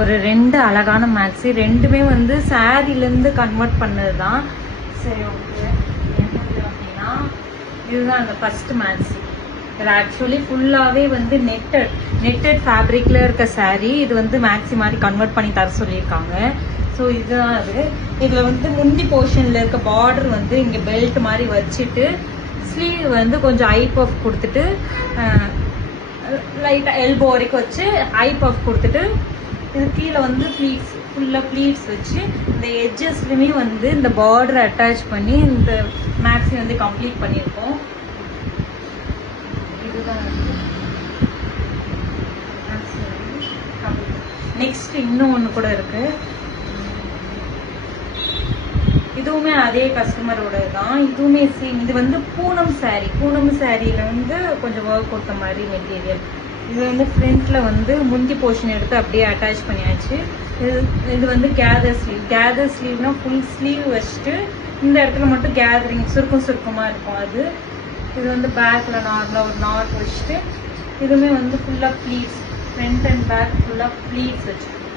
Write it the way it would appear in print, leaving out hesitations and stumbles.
ஒரு 2 அழகான மேக்ஸி, ரெண்டுமே வந்து சாரிலேருந்து கன்வெர்ட் பண்ணது தான். சரி ஓகே, என்னது அப்படின்னா இதுதான் அந்த ஃபர்ஸ்ட் மேக்ஸி. இது ஆக்சுவலி ஃபுல்லாகவே வந்து நெட்டட் ஃபேப்ரிக்கில் இருக்க சாரீ. இது வந்து மேக்ஸி மாதிரி கன்வெர்ட் பண்ணி தர சொல்லியிருக்காங்க. ஸோ இதுதான் அது. இதில் வந்து முந்தி போர்ஷனில் இருக்க பார்டர் வந்து இங்கே பெல்ட் மாதிரி வச்சுட்டு, ஸ்லீவ் வந்து கொஞ்சம் ஐ பஃப் கொடுத்துட்டு, லைட்டாக எல்போ வரைக்கும் வச்சு ஐ பஃப் கொடுத்துட்டு, இது கீழே வந்து ப்ளீட்ஸ், ஃபுல்லாக ப்ளீட்ஸ் வச்சு இந்த எட்ஜஸ்லையுமே வந்து இந்த பார்டரை அட்டாச் பண்ணி இந்த மேக்ஸி வந்து கம்ப்ளீட் பண்ணியிருக்கோம். இதுதான் நெக்ஸ்ட் இன்னும் ஒன்று கூட இருக்கு. இதுவுமே அதே கஸ்டமரோட தான். இதுவுமே சேம். இது வந்து பூனம் சாரீ. பூனம் சாரியில வந்து கொஞ்சம் ஒர்க் கொடுத்த மாதிரி மெட்டீரியல். இது வந்து ஃப்ரண்ட்ல வந்து முந்தி போர்ஷன் எடுத்து அப்படியே அட்டாச் பண்ணியாச்சு. இது வந்து கேதர் ஸ்லீவ். கேதர் ஸ்லீவ்னா ஃபுல் ஸ்லீவ் வச்சுட்டு இந்த இடத்துல மட்டும் கேதரிங் சுருக்கமாக இருக்கும் அது. இது வந்து பேக்ல நார்மலாக ஒரு நாட் வச்சுட்டு, இதுவுமே வந்து ஃபுல்லாக ப்ளீட்ஸ், ஃப்ரண்ட் அண்ட் பேக் ஃபுல்லாக ப்ளீட்ஸ் வச்சுருக்கோம்.